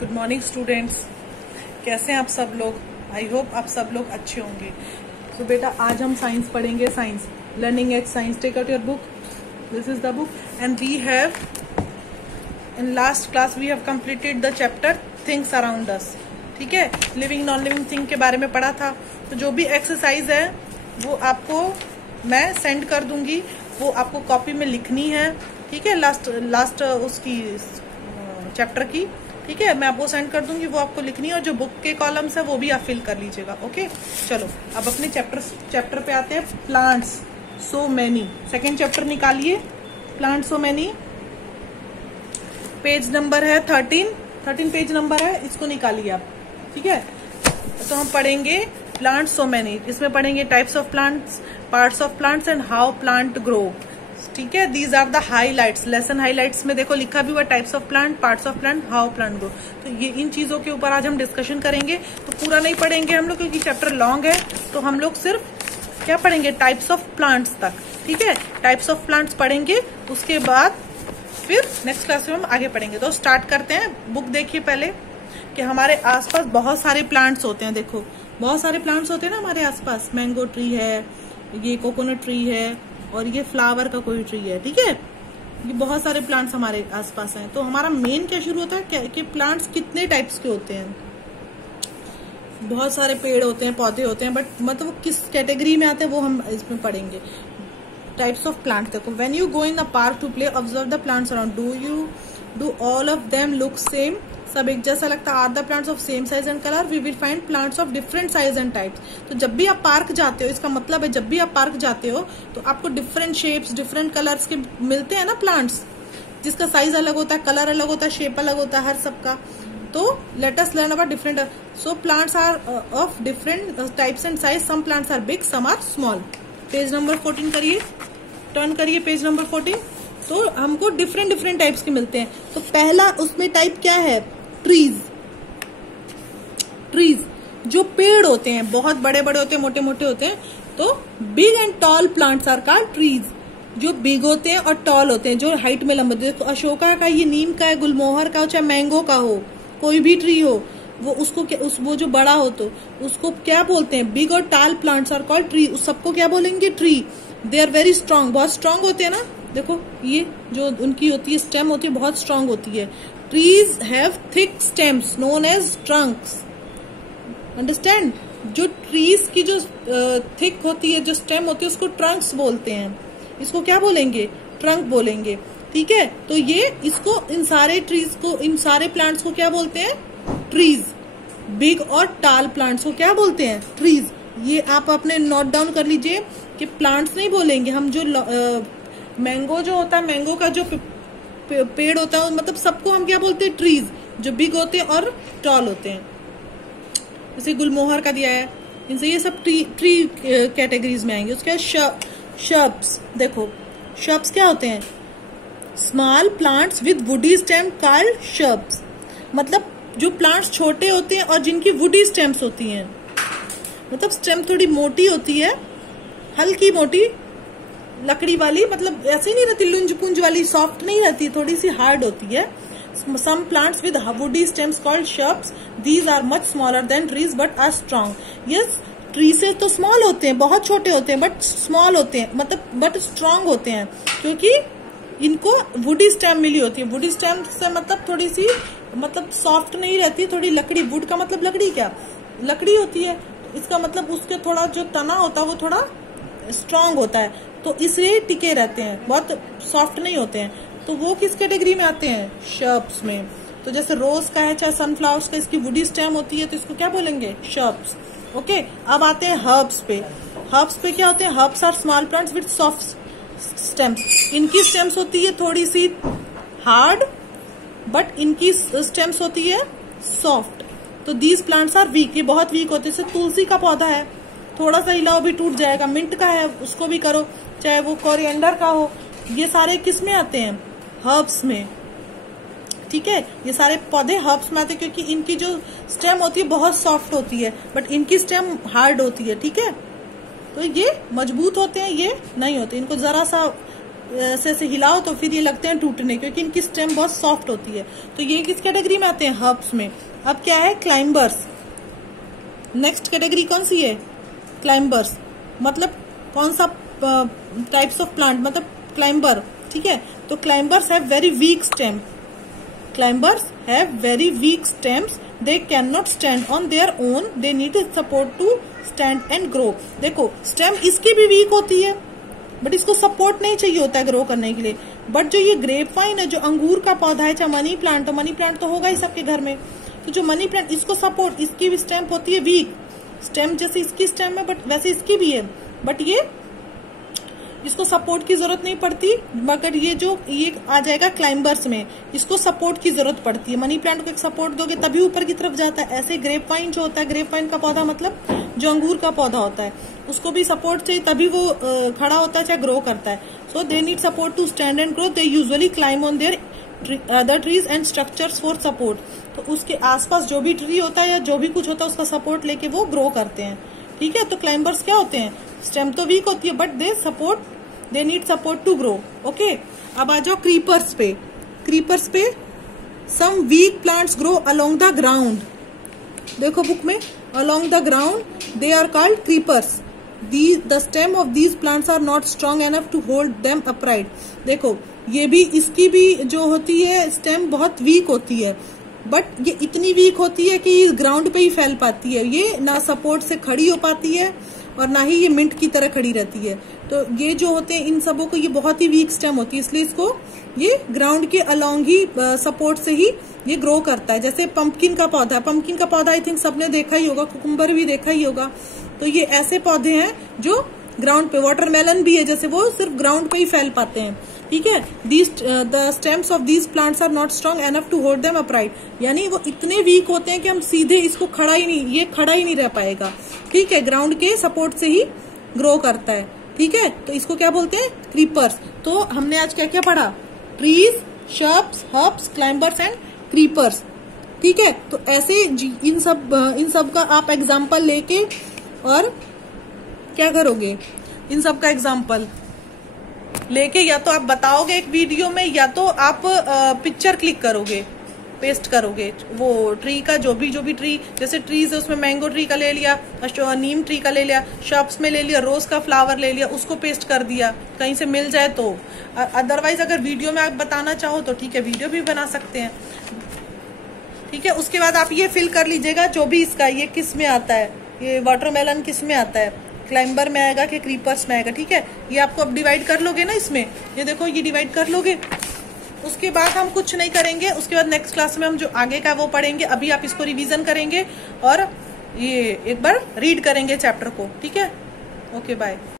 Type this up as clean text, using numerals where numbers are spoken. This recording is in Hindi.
गुड मॉर्निंग स्टूडेंट्स, कैसे हैं आप सब लोग। आई होप आप सब लोग अच्छे होंगे। तो बेटा आज हम साइंस पढ़ेंगे। Science learning at science. Take out your book, this is the book and we have in last class we have completed the chapter things around us. ठीक है, लिविंग नॉन लिविंग थिंग के बारे में पढ़ा था। तो जो भी एक्सरसाइज है वो आपको मैं सेंड कर दूंगी, वो आपको कॉपी में लिखनी है। ठीक है, लास्ट उसकी चैप्टर की। ठीक है, मैं आपको सेंड कर दूंगी, वो आपको लिखनी है और जो बुक के कॉलम्स है वो भी आप फिल कर लीजिएगा। ओके, चलो अब अपने चैप्टर पे आते हैं। Plants so many, second chapter निकालिए। Plants so many, page number है 13 पेज नंबर है, इसको निकालिए आप। ठीक है, तो हम पढ़ेंगे प्लांट्स सो मैनी। इसमें पढ़ेंगे types of plants, parts of plants and how plant grow. ठीक है, these are the highlights. Lesson highlights में देखो लिखा भी हुआ types of plant, parts of plant, how plant grow. तो ये इन चीजों के ऊपर आज हम डिस्कशन करेंगे। तो पूरा नहीं पढ़ेंगे हम लोग क्योंकि चैप्टर लॉन्ग है, तो हम लोग सिर्फ क्या पढ़ेंगे, टाइप्स ऑफ प्लांट्स तक। ठीक है, टाइप्स ऑफ प्लांट्स पढ़ेंगे, उसके बाद फिर नेक्स्ट क्लास में हम आगे पढ़ेंगे। तो स्टार्ट करते हैं। बुक देखिए पहले कि हमारे आसपास बहुत सारे प्लांट्स होते हैं। देखो बहुत सारे प्लांट्स होते हैं ना हमारे आसपास। मैंगो ट्री है, ये कोकोनट ट्री है और ये फ्लावर का कोई ट्री है। ठीक है, ये बहुत सारे प्लांट्स हमारे आसपास हैं। तो हमारा मेन क्या शुरू होता है कि प्लांट्स कितने टाइप्स के होते हैं। बहुत सारे पेड़ होते हैं, पौधे होते हैं, बट मतलब वो किस कैटेगरी में आते हैं वो हम इसमें पढ़ेंगे। टाइप्स ऑफ प्लांट्स देखो, when you go in the park to play observe the plants around. Do all of them look same, सब एक जैसा लगता है। Are the plants of same size and colour, we will find plants of different size and types. तो जब भी आप पार्क जाते हो, इसका मतलब है जब भी आप पार्क जाते हो तो आपको डिफरेंट शेप्स, डिफरेंट कलर्स के मिलते हैं ना प्लांट्स, जिसका साइज अलग होता है, कलर अलग होता है, शेप अलग होता है हर सबका। तो let us learn about different. So plants are of different types and size. Some plants are big, some are small. Page number 14 करिए, टर्न करिए पेज नंबर 14। तो हमको डिफरेंट टाइप्स के मिलते हैं। तो पहला उसमें टाइप क्या है, ट्रीज। जो पेड़ होते हैं, बहुत बड़े बड़े होते हैं, मोटे मोटे होते हैं। तो big and tall plants are called trees. जो बिग होते हैं और टॉल होते हैं, जो हाइट में लंबे। देखो अशोका का, ये नीम का है, गुलमोहर का हो, चाहे मैंगो का हो, कोई भी ट्री हो, वो उसको वो जो बड़ा हो तो उसको क्या बोलते हैं, बिग और tall plants are called tree. उस सबको क्या बोलेंगे, tree. They are very strong, बहुत स्ट्रांग होते हैं ना। देखो ये जो उनकी होती है स्टेम होती है, बहुत स्ट्रांग होती है। Trees have thick stems known as trunks. Understand, जो ट्रीज की जो थिक होती है, जो स्टेम होती है, उसको ट्रंक्स बोलते हैं। इसको क्या बोलेंगे, ट्रंक बोलेंगे। ठीक है, तो ये इसको इन सारे ट्रीज को, इन सारे प्लांट्स को क्या बोलते हैं, ट्रीज। बिग और टाल प्लांट्स को क्या बोलते हैं, ट्रीज। ये आप अपने नोट डाउन कर लीजिए कि प्लांट्स नहीं बोलेंगे हम। जो मैंगो जो होता है, मैंगो का जो पेड़ होता है, मतलब सबको हम क्या बोलते हैं, ट्रीज। जो बिग होते हैं और टॉल होते हैं। जैसे गुलमोहर का दिया है, इनसे ये सब ट्री कैटेगरीज में आएंगे। उसके बाद शर्ब्स। देखो शर्ब्स क्या होते हैं, small plants with woody stem called shrubs. मतलब जो प्लांट्स छोटे होते हैं और जिनकी वुडी स्टेम्स होती हैं, मतलब स्टेम थोड़ी मोटी होती है, हल्की मोटी लकड़ी वाली, मतलब ऐसी नहीं रहती लुंज पुंज वाली, सॉफ्ट नहीं रहती, थोड़ी सी हार्ड होती है। Some plants with woody stems called shrubs. These are much smaller than trees but are strong. Yes, tree से तो स्मॉल होते हैं, बहुत छोटे होते हैं, बट स्मॉल होते हैं, मतलब बट स्ट्रांग होते हैं, क्योंकि इनको वुडी स्टेम मिली होती है। वुडी स्टेम से मतलब थोड़ी सी, मतलब सॉफ्ट नहीं रहती, थोड़ी लकड़ी। वुड का मतलब लकड़ी, क्या लकड़ी होती है, इसका मतलब उसके थोड़ा जो तना होता है वो थोड़ा स्ट्रांग होता है, तो इसलिए टिके रहते हैं, बहुत सॉफ्ट नहीं होते हैं। तो वो किस कैटेगरी में आते हैं, शर्ब्स में। तो जैसे रोज का है, चाहे सनफ्लावर्स का, इसकी वुडी स्टेम होती है, तो इसको क्या बोलेंगे, शर्ब्स। ओके, अब आते हैं हर्ब्स पे। हर्ब्स पे क्या होते हैं, herbs are small plants with soft stems. इनकी स्टेम्स होती है थोड़ी सी हार्ड, बट इनकी स्टेम्स होती है सॉफ्ट। तो दीज प्लांट्स आर वीक, ये बहुत वीक होते हैं। जैसे तुलसी का पौधा है, थोड़ा सा हिलाओ भी टूट जाएगा। मिंट का है, उसको भी करो, चाहे वो कोरिएंडर का हो। ये सारे किस में आते हैं, हर्ब्स में। ठीक है, ये सारे पौधे हर्ब्स में आते हैं क्योंकि इनकी जो स्टेम होती है बहुत सॉफ्ट होती है, बट इनकी स्टेम हार्ड होती है। ठीक है, तो ये मजबूत होते हैं, ये नहीं होते। इनको जरा सा ऐसे हिलाओ तो फिर ये लगते हैं टूटने, क्योंकि इनकी स्टेम बहुत सॉफ्ट होती है। तो ये किस कैटेगरी में आते हैं? हर्ब्स में। अब क्या है? क्लाइंबर्स। नेक्स्ट कैटेगरी कौन सी है? क्लाइंबर्स। मतलब कौन सा टाइप्स ऑफ प्लांट, मतलब क्लाइंबर, ठीक है। तो climbers have very weak stem. Climbers have very weak stems, they can not stand on their own, they need support to stand and grow. देखो स्टेम इसकी भी वीक होती है, बट इसको सपोर्ट नहीं चाहिए होता है ग्रो करने के लिए। बट जो ये ग्रेप वाइन है, जो अंगूर का पौधा है, चाहे मनी प्लांट हो, मनी प्लांट तो होगा ही सबके घर में, तो जो मनी प्लांट, इसको सपोर्ट, इसकी भी स्टेम होती है वीक। स्टेम जैसे इसकी स्टेम है, बट वैसे इसकी भी है, बट ये इसको सपोर्ट की जरूरत नहीं पड़ती। मगर ये आ जाएगा क्लाइंबर्स में, इसको सपोर्ट की जरूरत पड़ती है। मनी प्लांट को एक सपोर्ट दोगे तभी ऊपर की तरफ जाता है। ऐसे ग्रेप वाइन जो होता है, ग्रेप वाइन का पौधा मतलब जो अंगूर का पौधा होता है, उसको भी सपोर्ट चाहिए तभी वो खड़ा होता है, चाहे ग्रो करता है। So they need support to stand and grow. They usually climb on their other trees and structures for support. तो उसके आसपास जो भी ट्री होता है या जो भी कुछ होता है, उसका सपोर्ट लेके वो ग्रो करते हैं, ठीक है। तो क्लाइंबर्स क्या होते हैं? स्टेम तो वीक होती है, but they need support to grow. Okay, अब आ जाओ क्रीपर्स पे। क्रीपर्स पे some weak plants grow along the ground. देखो बुक में, along the ground they are called creepers. The stem of these plants are not strong enough to hold them upright. देखो ये भी, इसकी भी जो होती है स्टेम बहुत वीक होती है, बट ये इतनी वीक होती है कि ये ग्राउंड पे ही फैल पाती है। ये ना सपोर्ट से खड़ी हो पाती है और ना ही ये मिंट की तरह खड़ी रहती है। तो ये जो होते हैं इन सबों को, ये बहुत ही वीक स्टेम होती है, इसलिए इसको ये ग्राउंड के अलोंग ही सपोर्ट से ही ये ग्रो करता है। जैसे पंपकिन का पौधा है, पंपकिन का पौधा आई थिंक सबने देखा ही होगा, कुकुम्बर भी देखा ही होगा। तो ये ऐसे पौधे हैं जो ग्राउंड पे, वाटरमेलन भी है जैसे, वो सिर्फ ग्राउंड पे ही फैल पाते हैं, ठीक है। The stems of these plants are not strong enough to hold them upright. यानी वो इतने वीक होते हैं कि हम सीधे इसको खड़ा ही नहीं रह पाएगा, ठीक है। ग्राउंड के सपोर्ट से ही ग्रो करता है, ठीक है। तो इसको क्या बोलते हैं? क्रीपर्स। तो हमने आज क्या क्या पढ़ा? Trees, shrubs, herbs, climbers and creepers, ठीक है। तो ऐसे इन सब का आप एग्जाम्पल लेके और क्या करोगे? इन सब का एग्जाम्पल लेके या तो आप बताओगे एक वीडियो में, या तो आप पिक्चर क्लिक करोगे, पेस्ट करोगे वो ट्री का, जो भी ट्री, जैसे ट्रीज है उसमें मैंगो ट्री का ले लिया, नीम ट्री का ले लिया, शॉप्स में ले लिया, रोज का फ्लावर ले लिया, उसको पेस्ट कर दिया, कहीं से मिल जाए तो। अदरवाइज अगर वीडियो में आप बताना चाहो तो ठीक है, वीडियो भी बना सकते हैं, ठीक है। उसके बाद आप ये फिल कर लीजिएगा जो भी इसका, ये किस में आता है, ये वाटरमेलन किस में आता है, क्लाइंबर में आएगा कि क्रीपर्स में आएगा, ठीक है। ये आपको अब डिवाइड कर लोगे ना इसमें, ये देखो ये डिवाइड कर लोगे। उसके बाद हम कुछ नहीं करेंगे, उसके बाद नेक्स्ट क्लास में हम जो आगे का वो पढ़ेंगे। अभी आप इसको रिवीजन करेंगे और ये एक बार रीड करेंगे चैप्टर को, ठीक है। Okay bye.